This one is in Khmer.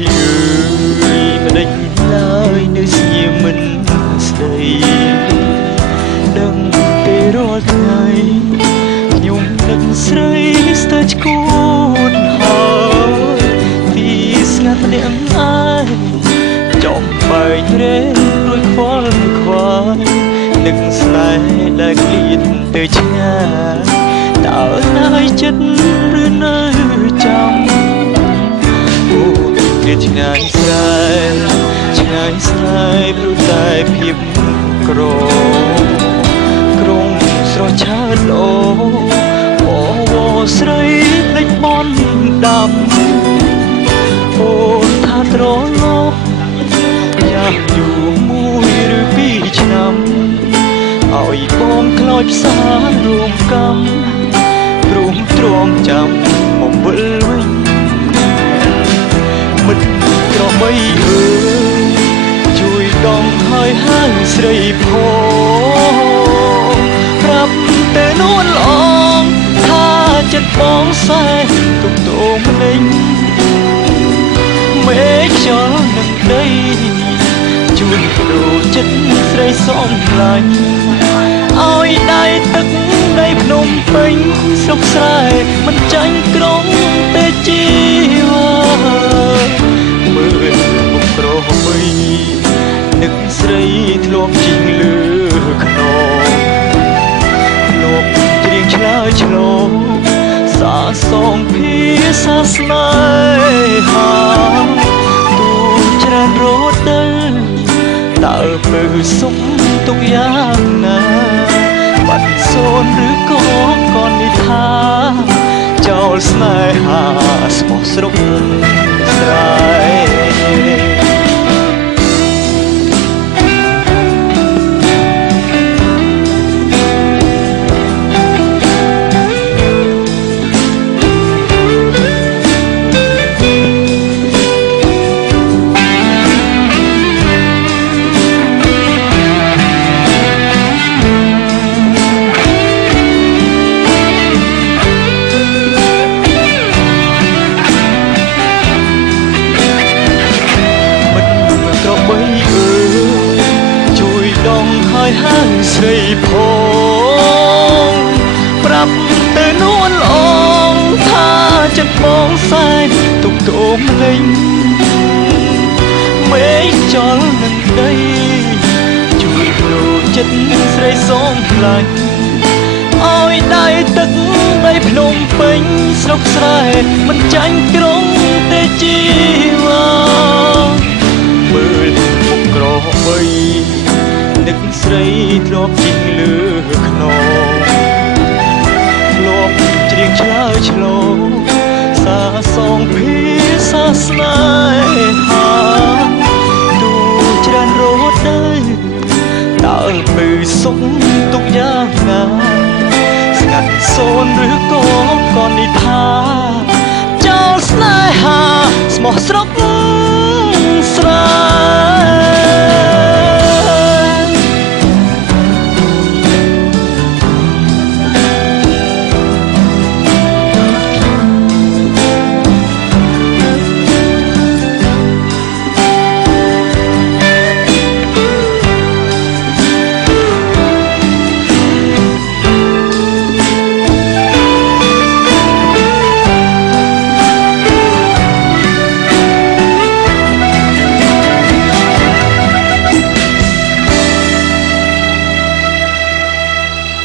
អើយមិនដេញឡើយនៅស្ងៀមមិនស្ដីដឹងទេរាល់ថ្ងៃខ្ញុំនឹងស្រីស្ទើរឈួតហើយទីស្ងាត់ម្នាក់ឯងចំបែករេរួយខ្វល់ខ្វាយនឹងស្នេហ៍ដែលឃ្លាតទៅឆ្ងាយតើនៅចិត្តឬនៅចាំអូវាឆ្ងាយស្រែឆ្ងាយស្នេហ៍ព្រោះតែភាពក្រុងស្រឆើតលោវស្រីភ្លេចបនដាំអូនថាត្រឡប់យ៉ាប់យូរមួយឬពីរឆ្នាំឲ្យបងខ្លោចផ្សាររួមកម្មព្រមទ្រាំចាំមកវិលវិញមិត្តក្របីអើយជួយដងហើយហៅស្រីផងប្រាប់ទៅនួនល្អងថាចិត្តបងសែទុកទោម្លេងមេឃខ្យល់នឹងដីជួនដូរចិត្តស្រីសំឡាញ់ឲ្យដៃទឹកដីភ្នំពេញស្រុកស្រែមិនចាញ់ក្រុងទេជីវ៉ាមើលមុខក្របីនឹកស្រីធ្លាប់ជីងលើខ្នងធ្លាប់ច្រៀងឆ្លើយឆ្លងសាសងភាសាស្នេហាទូច្រើនរត់ដល់តើមើលសុខទុកយ៉ាងណាបាត់សូនឬក៏កននិថាចោលស្នេហាស្មោះស្រុកស្រែហៅស្រីផងប្រាប់ទៅនួនល្អងថាចិត្តបងសែនទុកទោមលេងមេឃចលនឹងដីជួយដូរចិត្តស្រីសំឡាញ់ឲ្យដៃទឹកដីភ្នំពេញស្រុកស្រែមិនចាញ់ក្រុងទេជីវ៉ាមើលមុខក្របីនឹកស្រីធ្លាប់ជីងលើខ្នងធ្លាប់ច្រៀងឆ្លើយឆ្លងសាសងភាសាស្នេហាទូច្រើនរត់ដែរតើមើលសុខទុកយ៉ាងណាស្ងាត់សូនឬក៏កននិថាចោលស្នេហាស្មោះស្រុកស្រែ